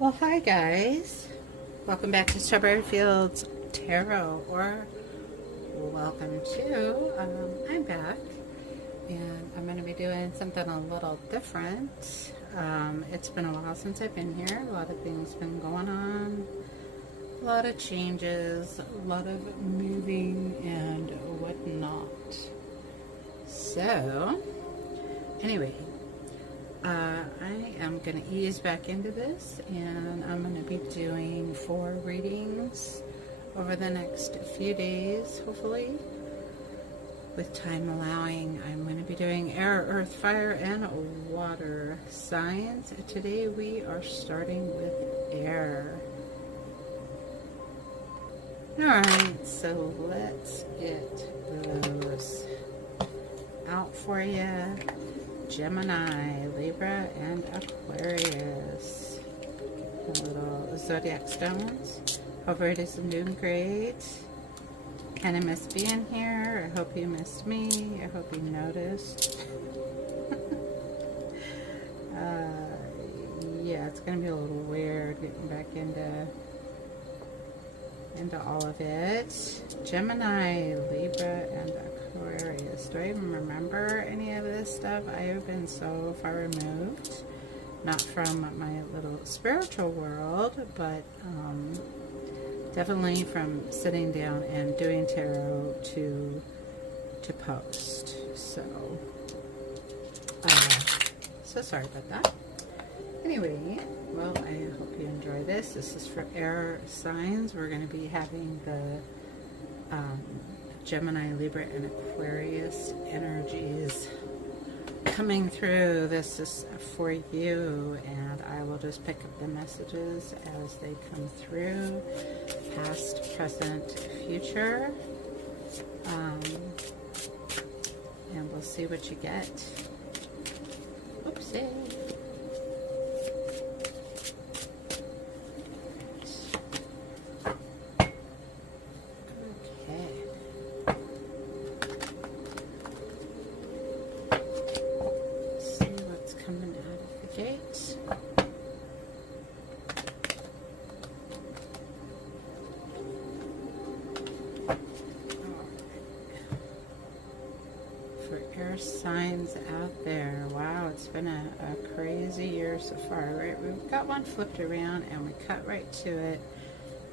Well, hi guys. Welcome back to Strawberry Fields Tarot, or welcome to, I'm back, and I'm going to be doing something a little different. It's been a while since I've been here. A lot of things been going on, a lot of changes, a lot of moving and whatnot. So, anyway, I am going to ease back into this, and I'm going to be doing 4 readings over the next few days, hopefully, with time allowing. I'm going to be doing air, earth, fire, and water signs. Today we are starting with air. Alright, so let's get those out for you. Gemini, Libra, and Aquarius. The little Zodiac stones. However, it is doing great. And I miss being here. I hope you missed me. I hope you noticed. Yeah, it's going to be a little weird getting back into all of it. Gemini, Libra, and Aquarius. Do I even remember any of this stuff? I have been so far removed, not from my little spiritual world, but definitely from sitting down and doing tarot to post. So sorry about that. Anyway, well, I hope you enjoy this. This is for air signs. We're going to be having the Gemini, Libra, and Aquarius energies coming through. This is for you, and I will just pick up the messages as they come through, past, present, future, and we'll see what you get. Oopsie. Signs out there. Wow, it's been a crazy year so far, right? We've got one flipped around and we cut right to it,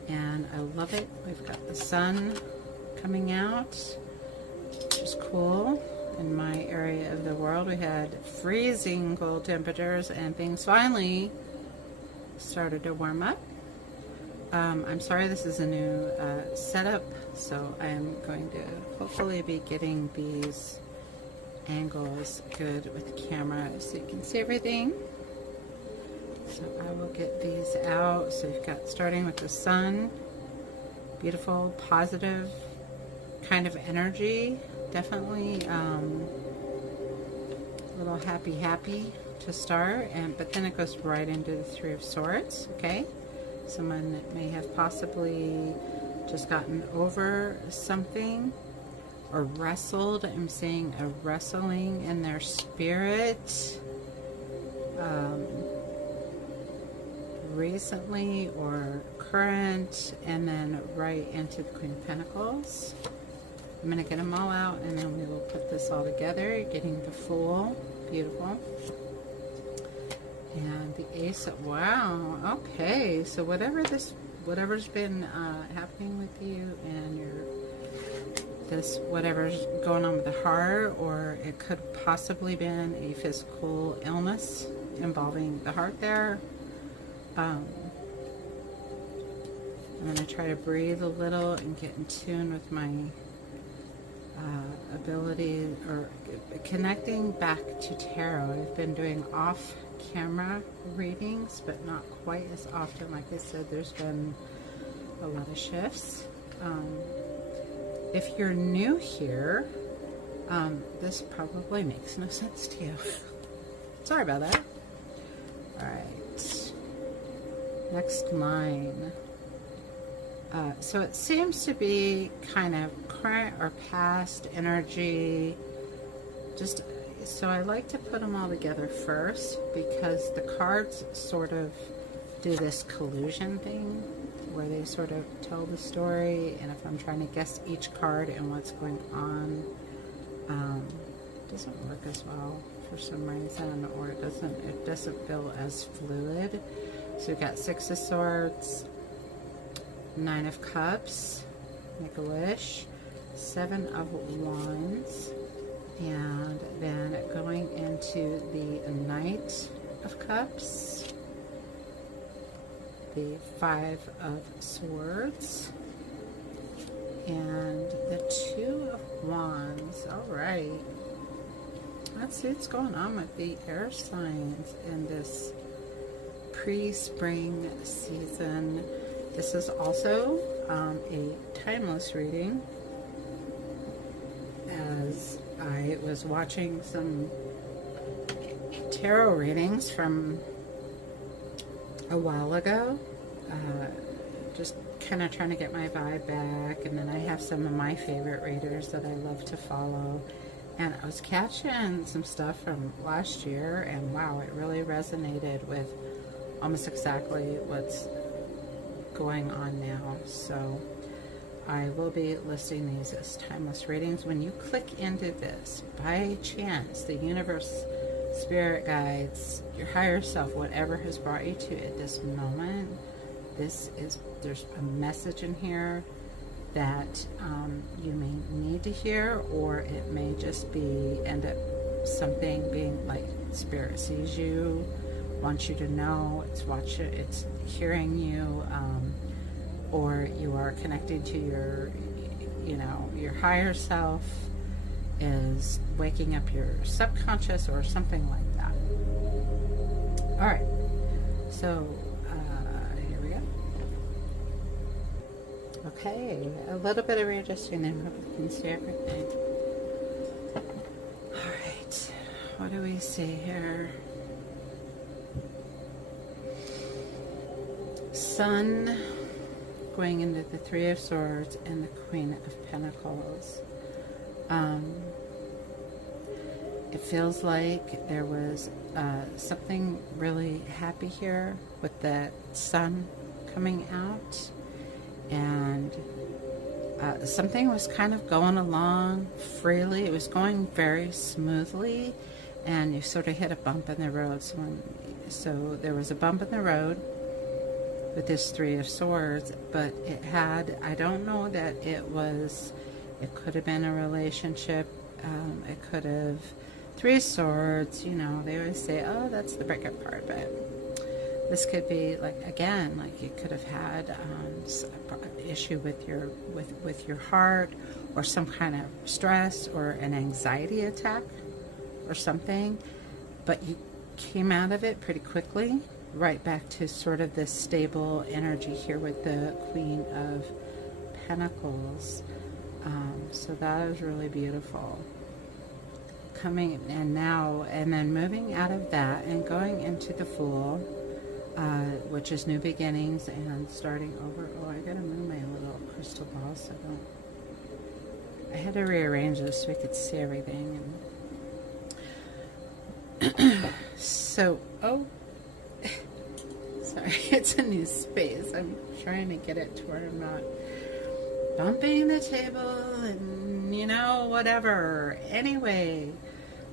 and I love it. We've got the sun coming out, which is cool. In my area of the world, we had freezing cold temperatures, and things finally started to warm up. I'm sorry, this is a new setup, so I'm going to hopefully be getting these angles good with the camera so you can see everything. So I will get these out. So you've got, starting with the sun, beautiful, positive kind of energy, definitely a little happy to start, but then it goes right into the 3 of Swords. Okay, someone that may have possibly just gotten over something or wrestled. I'm seeing a wrestling in their spirit recently or current, and then right into the Queen of Pentacles. I'm going to get them all out, and then we will put this all together, getting the Fool. Beautiful. And the Ace of, wow, okay, so whatever's been happening with you and your whatever's going on with the heart, or it could possibly been a physical illness involving the heart there. I'm going to try to breathe a little and get in tune with my ability, or connecting back to tarot. I've been doing off-camera readings, but not quite as often. Like I said, there's been a lot of shifts. If you're new here, this probably makes no sense to you. Sorry about that. Alright. Next line. So it seems to be kind of current or past energy. So I like to put them all together first, because the cards sort of do this collusion thing where they sort of tell the story, and if I'm trying to guess each card and what's going on, it doesn't work as well for some reason, or it doesn't feel as fluid. So we've got Six of Swords, Nine of Cups, make a wish, Seven of Wands, and then going into the Knight of Cups, the Five of Swords, and the Two of Wands. All right. Let's see what's going on with the air signs in this pre-spring season. This is also a timeless reading, as I was watching some tarot readings from a while ago, just kind of trying to get my vibe back, and then I have some of my favorite readers that I love to follow, and I was catching some stuff from last year, and wow, it really resonated with almost exactly what's going on now. So I will be listing these as timeless readings. When you click into this, by chance, the universe, spirit guides, your higher self, whatever has brought you to at this moment, there's a message in here that you may need to hear, or it may just end up something being like spirit sees you, wants you to know, it's hearing you, or you are connected to your higher self, is waking up your subconscious or something like that. All right, so here we go. Okay, a little bit of readjusting, and hope you can see everything. All right, what do we see here? Sun going into the Three of Swords and the Queen of Pentacles. It feels like there was something really happy here with the sun coming out, and something was kind of going along freely. It was going very smoothly, and you sort of hit a bump in the road. So there was a bump in the road with this Three of Swords, but it had, I don't know that it could have been a relationship, it could have, Three of Swords, you know, they always say, oh, that's the breakup part, but this could be, like, again, like you could have had an issue with your heart, or some kind of stress, or an anxiety attack, or something, but you came out of it pretty quickly, right back to sort of this stable energy here with the Queen of Pentacles. So that is really beautiful. Coming and now, and then moving out of that and going into the Fool, which is new beginnings and starting over. Oh, I gotta move my little crystal ball so I had to rearrange this so we could see everything. And so, oh, sorry, it's a new space. I'm trying to get it to where I'm not bumping the table and, you know, whatever. Anyway,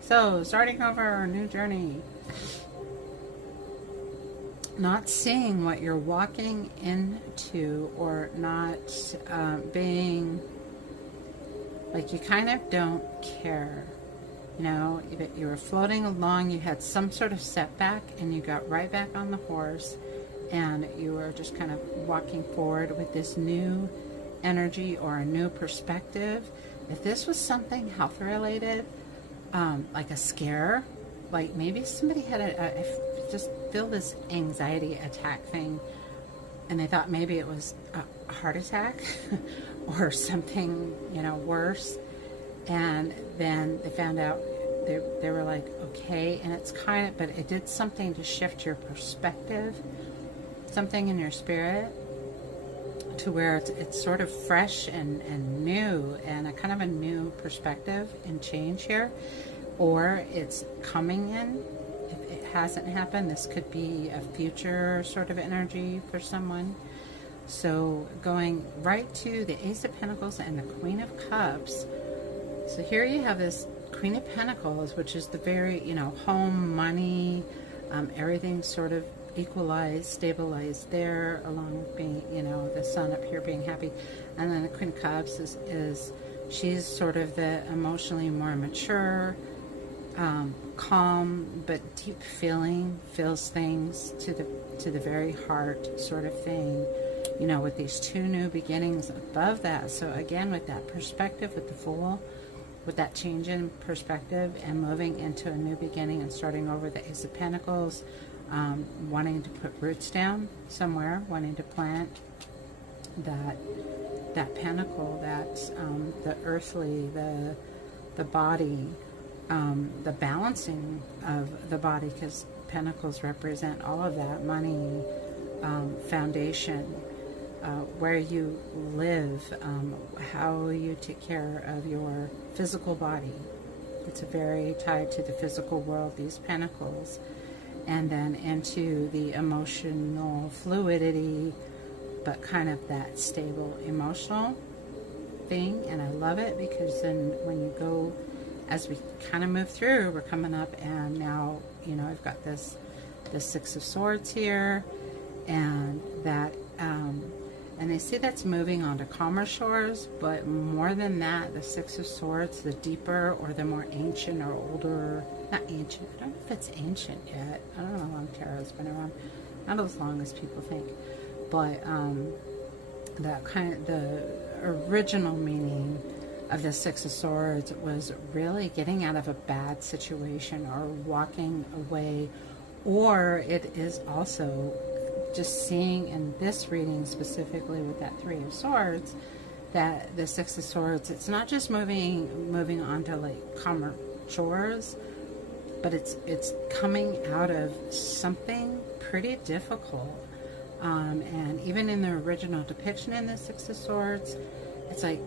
so starting over our new journey. Not seeing what you're walking into, or not being, like, you kind of don't care. You know, you were floating along, you had some sort of setback, and you got right back on the horse, and you were just kind of walking forward with this new energy or a new perspective. If this was something health related, like a scare, like maybe somebody had I just feel this anxiety attack thing, and they thought maybe it was a heart attack or something, you know, worse. And then they found out, they were like, okay, and it's kind of, but it did something to shift your perspective, something in your spirit, to where it's sort of fresh and new, and a kind of a new perspective and change here, or it's coming in. hasn't happened. This could be a future sort of energy for someone. So going right to the Ace of Pentacles and the Queen of Cups. So here you have this Queen of Pentacles, which is the very, you know, home, money, everything sort of equalized, stabilized there, along with being, you know, the sun up here being happy. And then the Queen of Cups is she's sort of the emotionally more mature, calm but deep feeling, feels things to the very heart sort of thing, you know, with these two new beginnings above that. So again, with that perspective, with the Fool, with that change in perspective and moving into a new beginning and starting over, the Ace of Pentacles, wanting to put roots down somewhere, wanting to plant that pentacle, that's the earthly, the body, the balancing of the body, because pentacles represent all of that, money, foundation, where you live, how you take care of your physical body. It's very tied to the physical world, these pentacles. And then into the emotional fluidity, but kind of that stable emotional thing. And I love it, because then when you go, as we kind of move through, we're coming up, and now, you know, I've got the Six of Swords here, and that, and I see that's moving on to calmer shores, but more than that, the Six of Swords, the deeper or the more ancient or older, not ancient, I don't know if it's ancient yet. I don't know how long tarot's been around. Not as long as people think. But that kind of, the original meaning of the Six of Swords was really getting out of a bad situation or walking away, or it is also just seeing in this reading specifically with that Three of Swords, that the Six of Swords, it's not just moving on to like calmer shores, but it's coming out of something pretty difficult. And even in the original depiction in the Six of Swords, it's like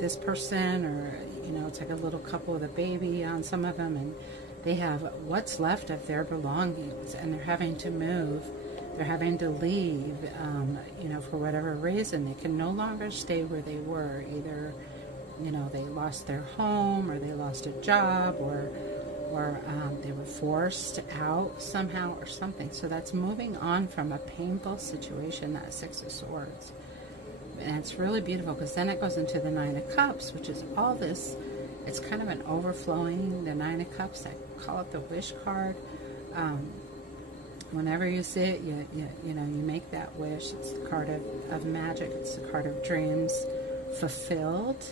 this person, or, you know, it's like a little couple with a baby on some of them, and they have what's left of their belongings, and they're having to move. They're having to leave, you know, for whatever reason. They can no longer stay where they were. Either, you know, they lost their home, or they lost a job, or they were forced out somehow or something. So that's moving on from a painful situation, that Six of Swords. And it's really beautiful, because then it goes into the Nine of Cups, which is all this. It's kind of an overflowing, the Nine of Cups. I call it the wish card. Whenever you see it, you know, you make that wish. It's the card of magic. It's the card of dreams fulfilled.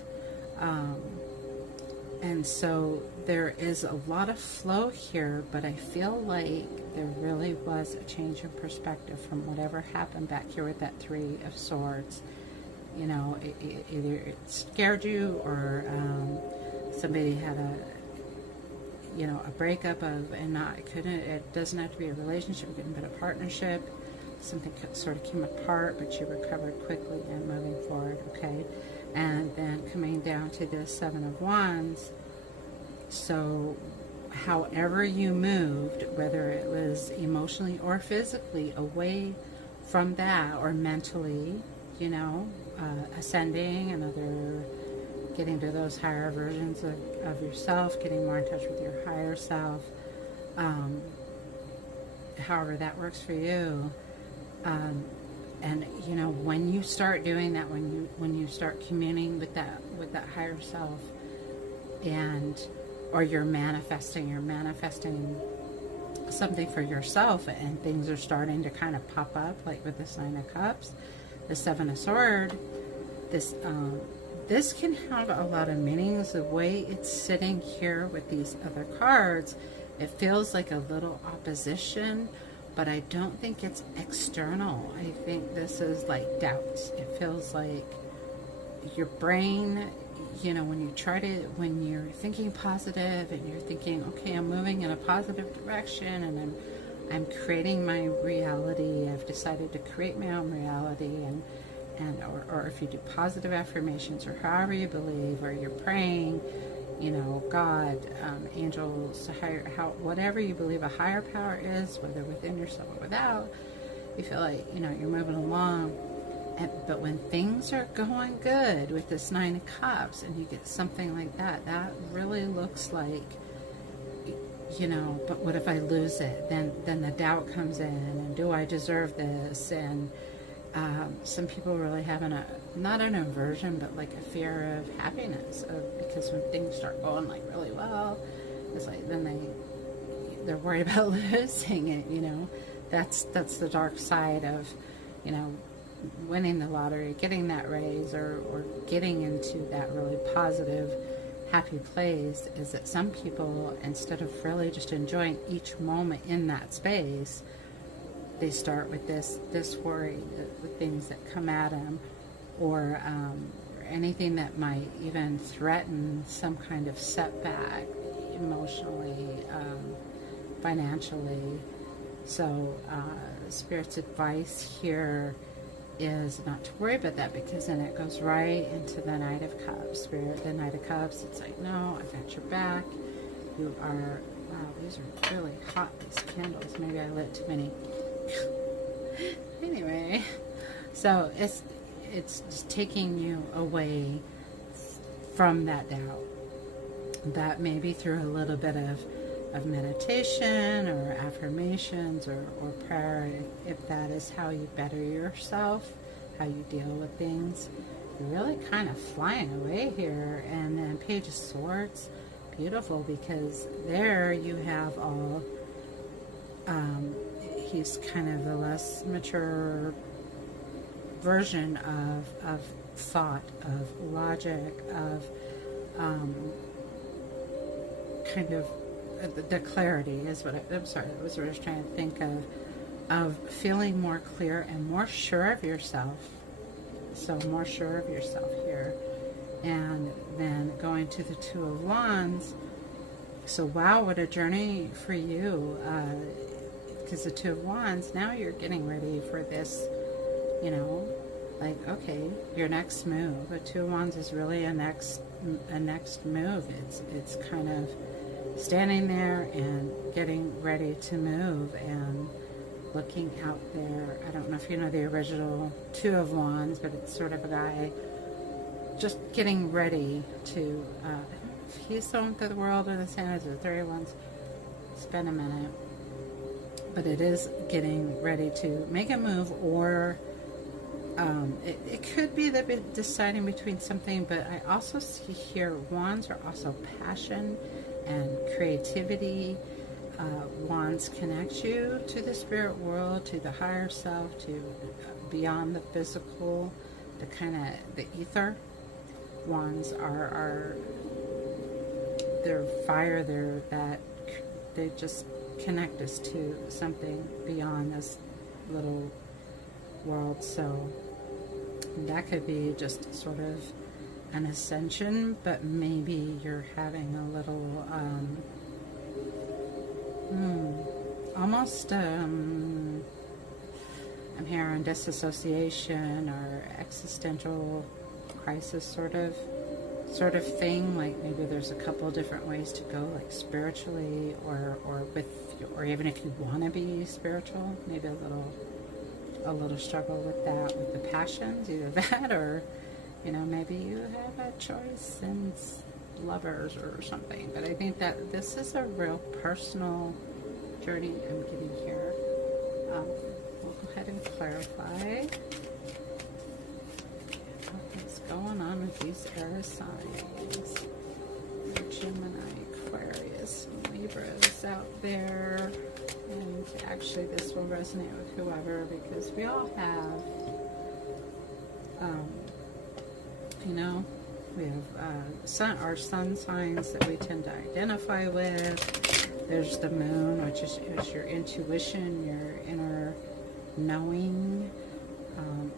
And so there is a lot of flow here, but I feel like there really was a change in perspective from whatever happened back here with that Three of Swords. You know, either it scared you, or somebody had a breakup of, and it doesn't have to be a relationship, it could be a partnership. Something sort of came apart, but you recovered quickly and moving forward, okay? And then coming down to the Seven of Wands. So however you moved, whether it was emotionally or physically away from that, or mentally, you know, ascending, another, getting to those higher versions of yourself, getting more in touch with your higher self, however that works for you. And you know, when you start doing that, when you start communing with that higher self, or you're manifesting something for yourself, and things are starting to kind of pop up, like with the Nine of Cups, the Seven of Swords. This can have a lot of meanings. The way it's sitting here with these other cards, it feels like a little opposition, but I don't think it's external. I think this is like doubts. It feels like your brain, you know, when you're thinking positive, and you're thinking, okay, I'm moving in a positive direction, and I'm creating my reality. I've decided to create my own reality, or if you do positive affirmations, or however you believe, or you're praying, you know, God, angels, whatever you believe a higher power is, whether within yourself or without, you feel like, you know, you're moving along. But when things are going good with this Nine of Cups and you get something like that, that really looks like, you know, but what if I lose it? Then the doubt comes in, and do I deserve this? And some people really have not an aversion, but like a fear of happiness, because when things start going like really well, it's like then they're worried about losing it. You know, that's the dark side of, you know, winning the lottery, getting that raise, or getting into that really positive, happy place, is that some people, instead of really just enjoying each moment in that space, they start with this worry, the things that come at them, or anything that might even threaten some kind of setback emotionally, financially. So Spirit's advice here is not to worry about that, because then it goes right into the Knight of Cups. Spirit, the Knight of Cups, it's like, no, I've got your back. You are, wow, these are really hot, these candles. Maybe I lit too many. Anyway, so it's just taking you away from that doubt. That maybe through a little bit of meditation or affirmations or prayer, if that is how you better yourself, how you deal with things, you're really kind of flying away here. And then Page of Swords, beautiful, because there you have all, he's kind of the less mature version of thought, of logic, of kind of the clarity is what I'm sorry, I was just trying to think of feeling more clear and more sure of yourself. So more sure of yourself here. And then going to the Two of Wands. So wow, what a journey for you. Because the Two of Wands, now you're getting ready for this, you know, like, okay, your next move. A Two of Wands is really a next move. It's kind of standing there and getting ready to move and looking out there. I don't know if you know the original Two of Wands, but it's sort of a guy just getting ready to, if he's thrown through the world in the sand, or 30 Wands. It's been a minute. But it is getting ready to make a move, or it could be that deciding between something, but I also see here wands are also passion and creativity. Wands connect you to the spirit world, to the higher self, to beyond the physical, the kind of the ether. Wands are they're fire. They just connect us to something beyond this little world. So that could be just sort of an ascension, but maybe you're having a little almost I'm hearing disassociation or existential crisis sort of thing. Like maybe there's a couple different ways to go, like spiritually or even if you want to be spiritual, maybe a little struggle with that, with the passions, either that or, you know, maybe you have a choice in lovers or something. But I think that this is a real personal journey I'm getting here. We'll go ahead and clarify what's going on with these air signs. Gemini, Aquarius, and Libras out there. And actually this will resonate with whoever, because we all have, you know, we have our sun signs that we tend to identify with. There's the moon, which is your intuition, your inner knowing.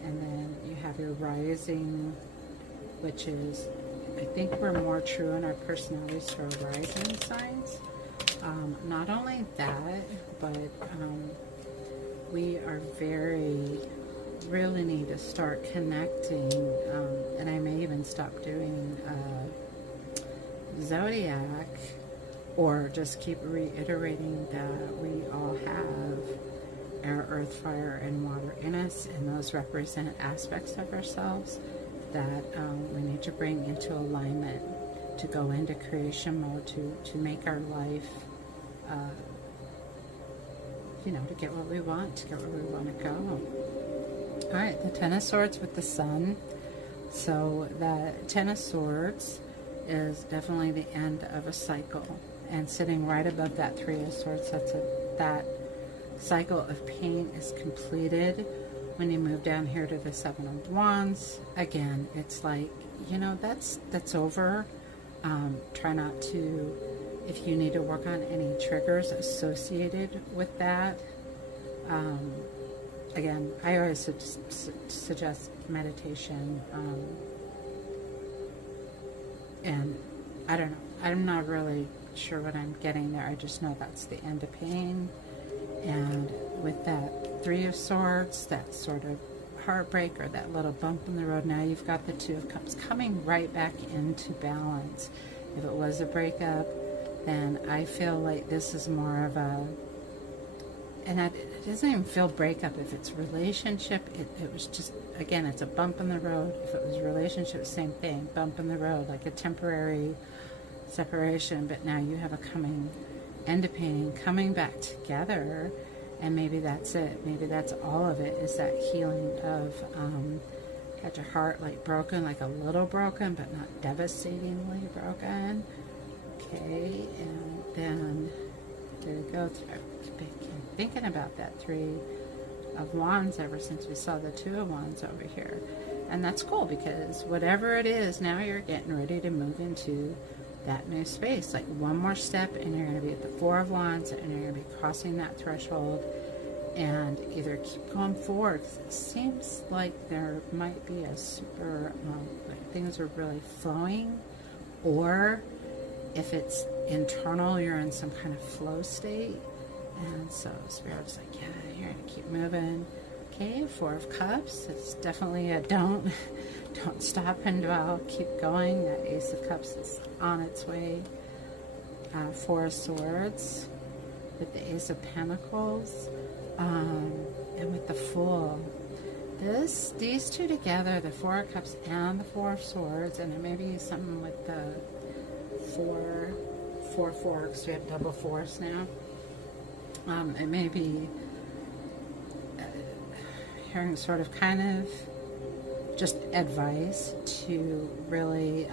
And then you have your rising, which is, I think we're more true in our personalities to our rising signs. Not only that, but we are really need to start connecting, and I may even stop doing Zodiac, or just keep reiterating that we all have air, earth, fire, and water in us, and those represent aspects of ourselves that we need to bring into alignment to go into creation mode, to make our life, you know, to get what we want, to get where we want to go. All right, the Ten of Swords with the Sun. So the Ten of Swords is definitely the end of a cycle, and sitting right above that Three of Swords, that cycle of pain is completed. When you move down here to the Seven of Wands, again, it's like, you know, that's over. Try not to, if you need to work on any triggers associated with that. Again, I always suggest meditation, and I don't know, I'm not really sure what I'm getting there. I just know that's the end of pain. And with that Three of Swords, that sort of heartbreak or that little bump in the road, now you've got the Two of Cups coming right back into balance. If it was a breakup, then I feel like this is more of a, and it doesn't even feel breakup. If it's relationship, it was just, again, it's a bump in the road. If it was relationship, same thing, bump in the road, like a temporary separation, but now you have a coming end of pain, coming back together, and maybe that's it. Maybe that's all of it, is that healing of, got your heart like broken, like a little broken, but not devastatingly broken. Okay, and then there you go. I've been thinking about that Three of Wands ever since we saw the Two of Wands over here. And that's cool, because whatever it is, now you're getting ready to move into that new space. Like one more step and you're going to be at the Four of Wands, and you're going to be crossing that threshold, and either keep going forward, because it seems like there might be a super, like things are really flowing, or if it's internal, you're in some kind of flow state. And so Spirit's like, yeah, you're going to keep moving. Okay, Four of Cups, it's definitely a don't stop and dwell, keep going. That Ace of Cups is on its way. Four of Swords with the Ace of Pentacles, and with the Fool. These two together, the Four of Cups and the Four of Swords, and it may be something with the four forks. We have double fours now. It may be hearing sort of kind of just advice to really,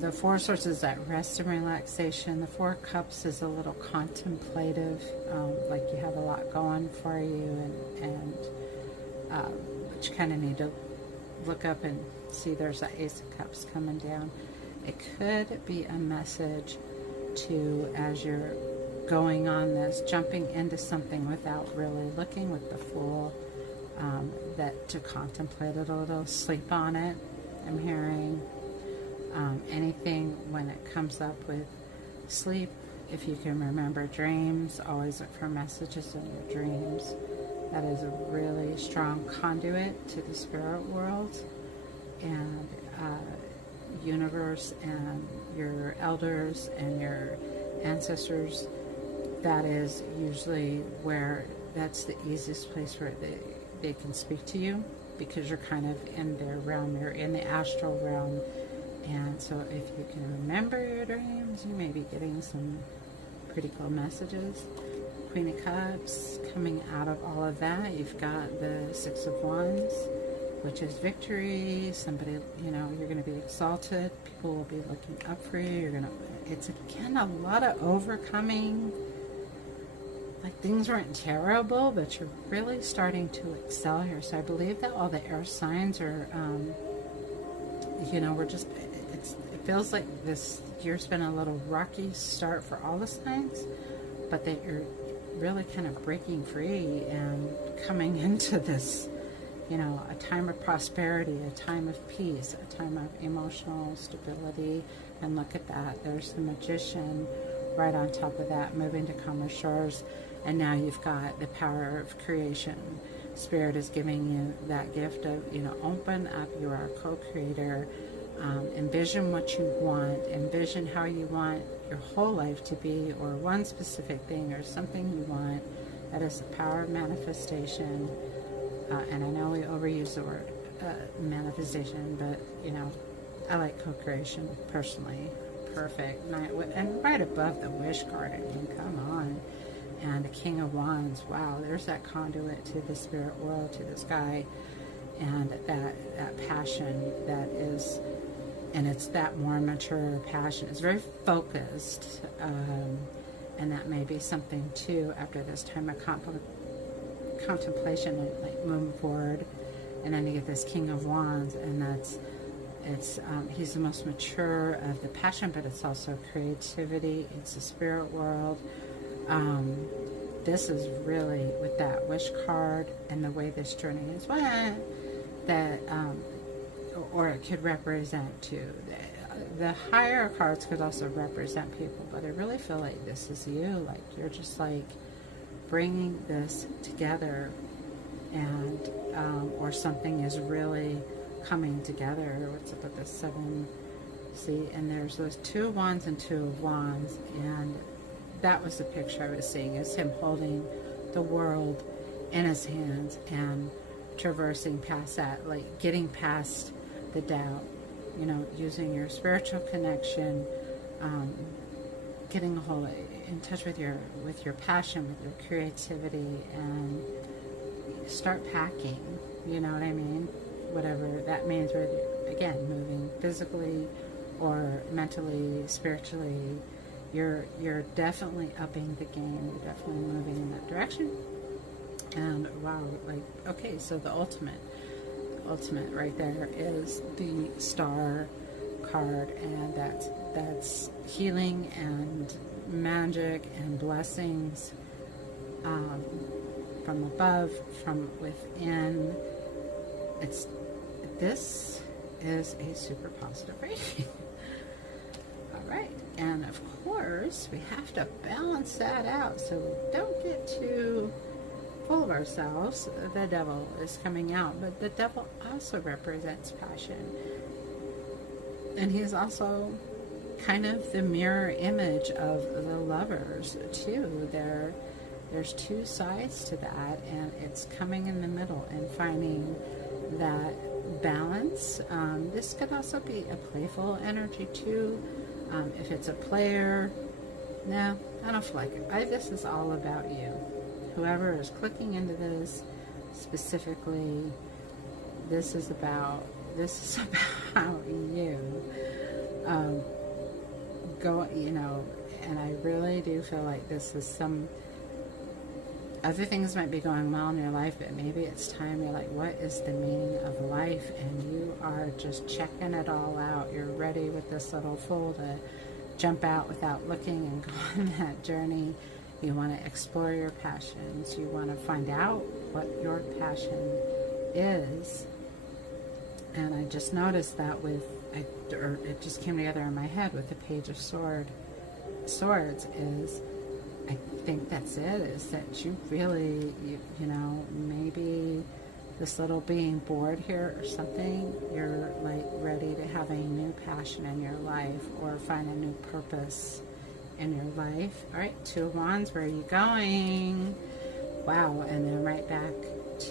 the Four of Swords is that rest and relaxation. The Four of Cups is a little contemplative, like you have a lot going for you, but you kind of need to look up and see there's that Ace of Cups coming down. It could be a message to, as you're going on this, jumping into something without really looking, with the Fool, that to contemplate it a little, sleep on it. I'm hearing anything when it comes up with sleep. If you can remember dreams, always look for messages in your dreams. That is a really strong conduit to the spirit world and universe and your elders and your ancestors. That is usually where, that's the easiest place where they can speak to you, because you're kind of in their realm, you're in the astral realm. And so if you can remember your dreams, you may be getting some pretty cool messages. Queen of Cups, coming out of all of that, you've got the Six of Wands, which is victory. Somebody, you know, you're going to be exalted. People will be looking up for you. You're going to, it's again a lot of overcoming. Like things weren't terrible, but you're really starting to excel here. So I believe that all the air signs are, you know, we're just, it feels like this year's been a little rocky start for all the signs, but they are really kind of breaking free and coming into this, you know, a time of prosperity, a time of peace, a time of emotional stability. And look at that, there's the Magician right on top of that, moving to calmer shores. And now you've got the power of creation. Spirit is giving you that gift of, you know, open up. You are a co-creator. Envision what you want. Envision how you want your whole life to be, or one specific thing or something you want. That is the power of manifestation. And I know we overuse the word manifestation, but you know, I like co-creation personally. Perfect. And right above the wish card, I mean, come on. And the King of Wands, wow, there's that conduit to the spirit world, to the sky, and that passion that is, and it's that more mature passion. It's very focused, and that may be something too after this time of contemplation, and like moving forward. And then you get this King of Wands, and he's the most mature of the passion, but it's also creativity. It's the spirit world. This is really, with that wish card and the way this journey is went, that, or it could represent too. The higher cards could also represent people, but I really feel like this is you. Like you're just like bringing this together, and or something is really coming together. What's up with the 7? See, and there's those 2 of Wands and 2 of Wands, and that was the picture I was seeing, is him holding the world in his hands and traversing past that, like getting past the doubt, you know, using your spiritual connection, getting a hold, in touch with your passion, with your creativity, and start packing, you know what I mean? Whatever that means, whether, again, moving physically or mentally, spiritually, you're definitely upping the game. You're definitely moving in that direction. And wow, like, okay, so the ultimate right there is the Star card, and that's healing and magic and blessings from above, from within. This is a super positive reading. All right, and of course we have to balance that out so we don't get too full of ourselves. The devil is coming out, but the devil also represents passion, and he's also kind of the mirror image of the lovers too. There's 2 sides to that, and it's coming in the middle and finding that balance. This could also be a playful energy too. If it's a player, no, I don't feel like it. This is all about you. Whoever is clicking into this specifically, this is about you. Go, you know, and I really do feel like this is some other things might be going well in your life, but maybe it's time you're like, what is the meaning of life? And you are just checking it all out. You're ready with this little fool to jump out without looking and go on that journey. You want to explore your passions. You want to find out what your passion is. And I just noticed that it just came together in my head with the Page of Swords is, I think that's it, is that you really, you know, maybe this little being bored here or something, you're like ready to have a new passion in your life or find a new purpose in your life. All right, 2 of Wands, where are you going? Wow, and then right back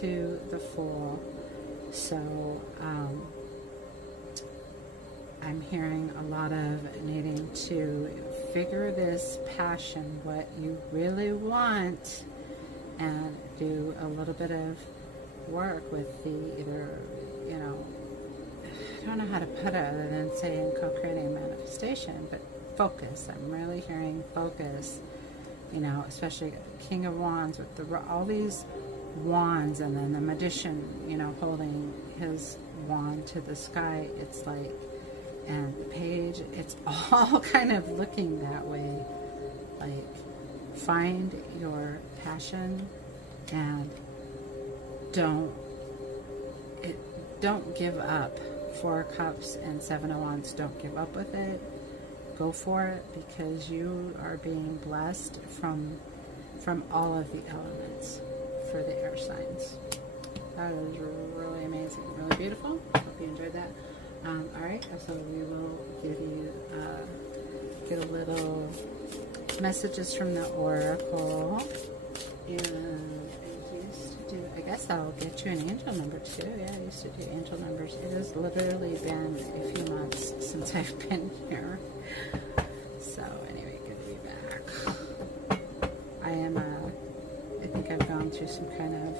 to the Fool. So, I'm hearing a lot of needing to figure this passion, what you really want, and do a little bit of work with the either, you know, I don't know how to put it other than saying co-creating manifestation, but focus. I'm really hearing focus, you know, especially King of Wands with all these wands, and then the Magician, you know, holding his wand to the sky. It's like, and the Page, it's all kind of looking that way. Like, find your passion and don't give up. 4 of Cups and 7 of Wands, don't give up with it. Go for it, because you are being blessed from all of the elements for the air signs. That is really amazing, really beautiful. Hope you enjoyed that. Alright, so we will give you, get a little messages from the Oracle. And I used to do, I guess I'll get you an angel number too. Yeah, I used to do angel numbers. It has literally been a few months since I've been here. So anyway, good to be back. I am, I think I've gone through some kind of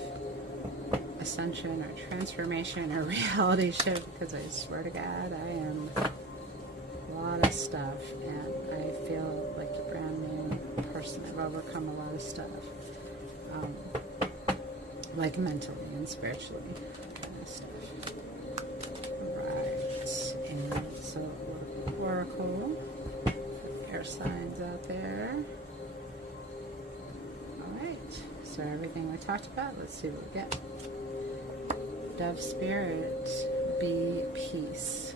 ascension or transformation or reality shift, because I swear to God, I am a lot of stuff, and I feel like a brand new person. I've overcome a lot of stuff, like mentally and spiritually, kind of stuff. Right, and so Oracle, air signs out there. Alright, so everything we talked about, let's see what we get. Dove Spirit, be peace.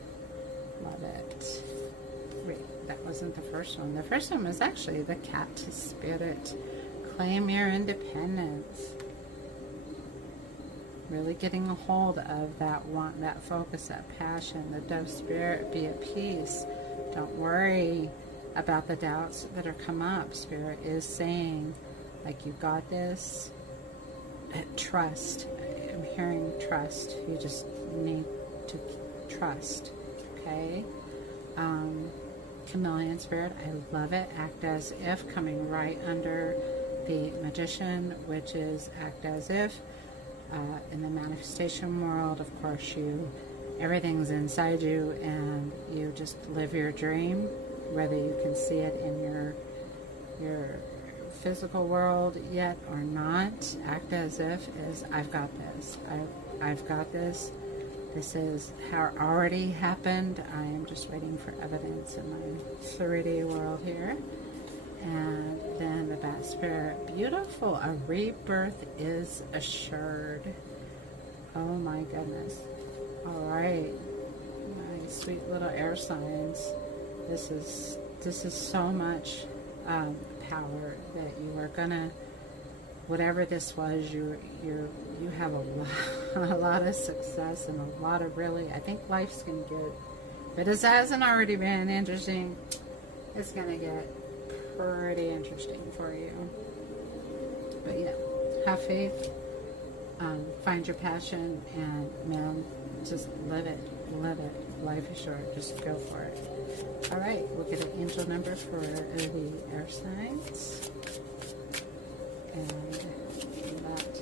Love it. Wait, that wasn't the first one. The first one was actually the Cat Spirit. Claim your independence. Really getting a hold of that want, that focus, that passion. The Dove Spirit, be at peace. Don't worry about the doubts that are come up. Spirit is saying, like, you got this. Trust. I'm hearing trust. You just need to trust. Okay? Chameleon Spirit, I love it. Act as if, coming right under the Magician, which is act as if. In the manifestation world, of course, everything's inside you, and you just live your dream, whether you can see it in your physical world yet or not. Act as if is, I've got this. I've got this. This is how it already happened. I am just waiting for evidence in my 3D world here. And then the Bat Spirit, beautiful. A rebirth is assured. Oh my goodness. All right, my sweet little air signs. This is so much power that you are gonna, whatever this was, you have a lot of success and a lot of, really, I think life's gonna get, if it hasn't already been interesting, it's gonna get pretty interesting for you. But yeah, have faith, find your passion, and man, just live it. Life is short, just go for it. All right, we'll get an angel number for the air signs, and that should be that.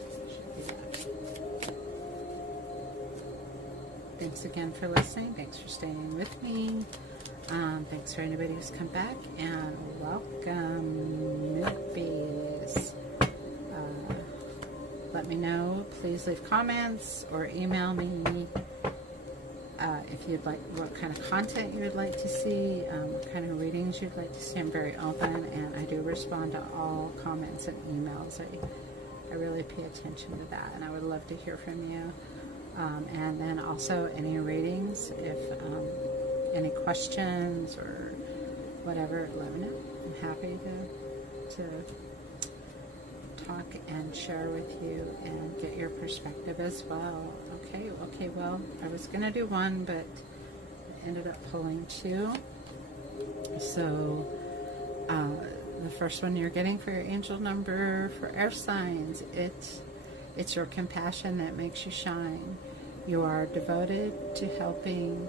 Thanks again for listening. Thanks for staying with me. Thanks for anybody who's come back, and welcome, newbies. Let me know. Please leave comments or email me if you'd like, what kind of content you would like to see, what kind of readings you'd like to see. I'm very open, and I do respond to all comments and emails. I really pay attention to that, and I would love to hear from you. And then also any readings, if any questions or whatever, let me know. I'm happy to talk and share with you and get your perspective as well. Okay, well, I was gonna do one, but I ended up pulling two. So the first one you're getting for your angel number for air signs, it's your compassion that makes you shine. You are devoted to helping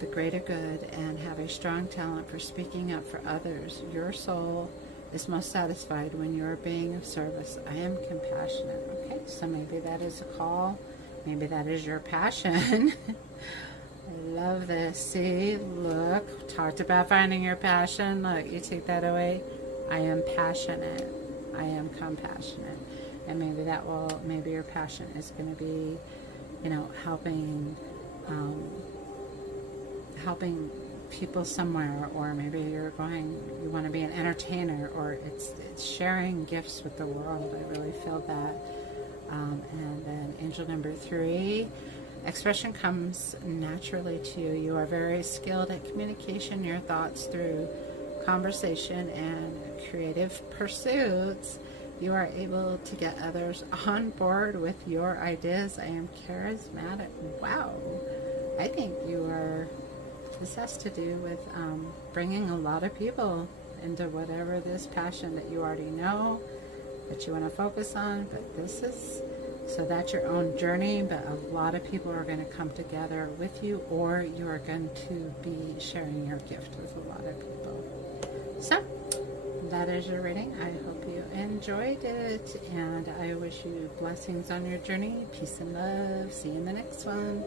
the greater good and have a strong talent for speaking up for others. Your soul is most satisfied when you are being of service. I am compassionate. Okay, so maybe that is a call. Maybe that is your passion. I love this. See, look, talked about finding your passion. Look, you take that away. I am passionate. I am compassionate. And maybe your passion is going to be, helping people somewhere, or maybe you want to be an entertainer, or it's sharing gifts with the world. I really feel that. And then angel number 3, expression comes naturally to you. You are very skilled at communication your thoughts through conversation and creative pursuits. You are able to get others on board with your ideas. I am charismatic. Wow. I think this has to do with bringing a lot of people into whatever this passion that you already know that you want to focus on, but this is so that's your own journey, but a lot of people are going to come together with you, or you are going to be sharing your gift with a lot of people. So that is your reading. I hope you enjoyed it, and I wish you blessings on your journey. Peace and love. See you in the next one.